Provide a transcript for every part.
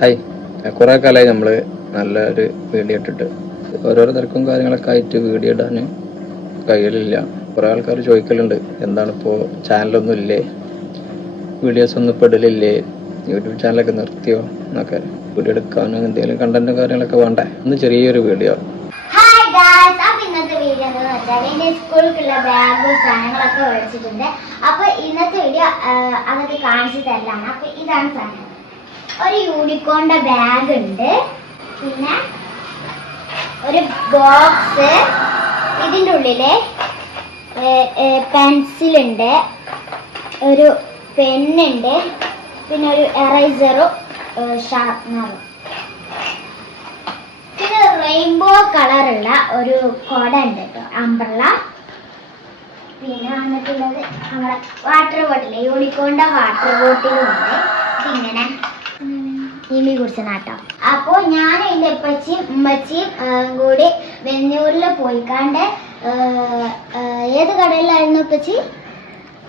Hi. കുറേ കാലമായി നമ്മൾ നല്ലൊരു വീഡിയോ ഇട്ടിട്ട്. ഓരോരോ തിരക്കും കാര്യങ്ങളൊക്കെ ആയിട്ട് വീഡിയോ ഇടാൻ കഴിയലില്ല. കുറേ ആൾക്കാർ ചോദിക്കലുണ്ട് എന്താണിപ്പോൾ ചാനലൊന്നും ഇല്ലേ? വീഡിയോസ് ഒന്നും ഇപ്പോൾ ഇടലില്ലേ? യൂട്യൂബ് ചാനലൊക്കെ നിർത്തിയോ? എന്നൊക്കെ വീഡിയോ എടുക്കാനും എന്തെങ്കിലും കണ്ടന്റും കാര്യങ്ങളൊക്കെ വേണ്ടേ? ഒന്ന് ചെറിയൊരു വീഡിയോ. ബാഗും സാധനങ്ങളൊക്കെ അപ്പൊ ഇന്നത്തെ വീഡിയോ അതൊക്കെ കാണിച്ചു തരലാണ് അപ്പൊ ഇതാണ് സാധനം. ഒരു യൂണിക്കോണിന്റെ ബാഗ് ഉണ്ട്. പിന്നെ ഒരു ബോക്സ് ഇതിന്റെ ഉള്ളിൽ പെൻസിലുണ്ട് ഒരു പെന്നുണ്ട് പിന്നെ ഒരു എറൈസറും ഷാർപ്നറും പിന്നെ റെയിൻബോ കളറുള്ള ഒരു കുട ഉണ്ട് കേട്ടോ അംബ്രല പിന്നെ വന്നിട്ടുള്ളത് നമ്മുടെ വാട്ടർ ബോട്ടിൽ യൂണിക്കോണിന്റെ വാട്ടർ ബോട്ടിലും ഉണ്ട്. ഇമി അപ്പോൾ അപ്പോ ഞാൻ എന്റെ ഉപ്പച്ചിയും ഉമ്മച്ചിയും കൂടി വെന്നൂരിൽ ആ, ഏത് കടയിലായിരുന്നു ഉപ്പച്ചി?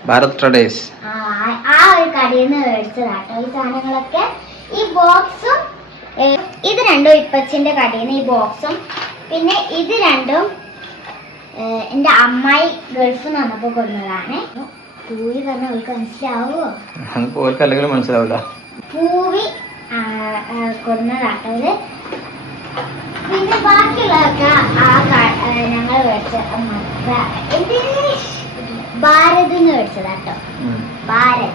ഭാരത് ട്രഡേഴ്സ്. ആ ഒരു കടയിൽ നിന്ന് മേടിച്ചതാട്ടോ ഈ സാധനങ്ങളൊക്കെ. ഈ ബോക്സും ഇത് രണ്ടും ഇപ്പച്ചിന്റെ കടയിൽ നിന്ന് ഈ ബോക്സും. പിന്നെ ഇത് രണ്ടും എന്റെ എന്റെ അമ്മായി ഗൾഫിൽ നിന്ന് വന്നപ്പോൾ കൊണ്ടുവന്നതാണ് പൂവി പറഞ്ഞാൽ അവൾക്ക് മനസ്സിലാവുമോ അല്ലെങ്കിൽ മനസ്സിലാവില്ല പൂവി കൊടുന്നതാട്ടോ ഇത് പിന്നെ ബാക്കിയുള്ളതൊക്കെ ആ ഞങ്ങൾ മേടിച്ച ഭാരത് എന്ന് മേടിച്ചതാട്ടോ ഭാരത്.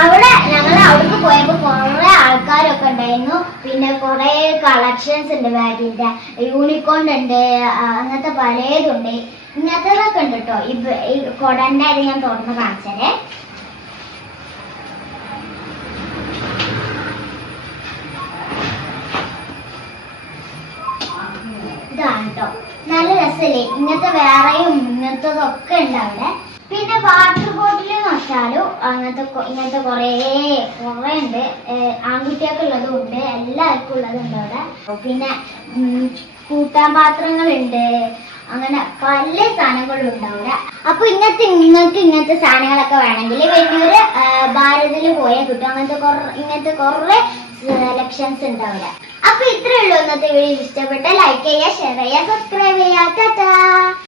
അവിടെ ഞങ്ങൾ അവിടേക്ക് പോയപ്പോ കുറെ ആൾക്കാരൊക്കെ ഉണ്ടായിരുന്നു. പിന്നെ കുറെ കളക്ഷൻസ് ഉണ്ട് ബാഗിന്റെ. യൂണിക്കോൺ ഉണ്ട് അങ്ങനത്തെ പലതുണ്ട്. ഇങ്ങനത്തതൊക്കെ ഉണ്ട് കേട്ടോ ഈ കൊടന്റെ അത് ഞാൻ തുറന്ന് കാണിച്ചതേ ഇതാണ് കേട്ടോ രസല്ലേ ഇങ്ങനത്തെ വേറെയും ഇങ്ങനത്തതൊക്കെ ഉണ്ട് അവിടെ. പിന്നെ വാട്ടർ ബോട്ടിൽ വെച്ചാലും അങ്ങനത്തെ ഇങ്ങനത്തെ കുറേ കുറേ ഉണ്ട്. ആൺകുട്ടികൾക്കുള്ളതും ഉണ്ട്. എല്ലാവർക്കും ഉള്ളതും ഉണ്ട് അവിടെ. പിന്നെ കൂട്ടാൻ പാത്രങ്ങളുണ്ട് അങ്ങനെ പല സാധനങ്ങളും ഉണ്ട് അവിടെ. അപ്പൊ ഇങ്ങനത്തെ നിങ്ങൾക്ക് ഇങ്ങനത്തെ സാധനങ്ങളൊക്കെ വേണമെങ്കിൽ വലിയൊരു ഭാരതിൽ പോയാൽ കിട്ടും. അങ്ങനത്തെ കുറേ ഇങ്ങനത്തെ കുറേ സെലക്ഷൻസ് ഉണ്ട് അവിടെ. അപ്പൊ ഇത്രയേ ഉള്ളൂ. ഇന്നത്തെ വീഡിയോ ഇഷ്ടപ്പെട്ട ലൈക്ക് ചെയ്യുക ഷെയർ ചെയ്യുക സബ്സ്ക്രൈബ് ചെയ്യുക.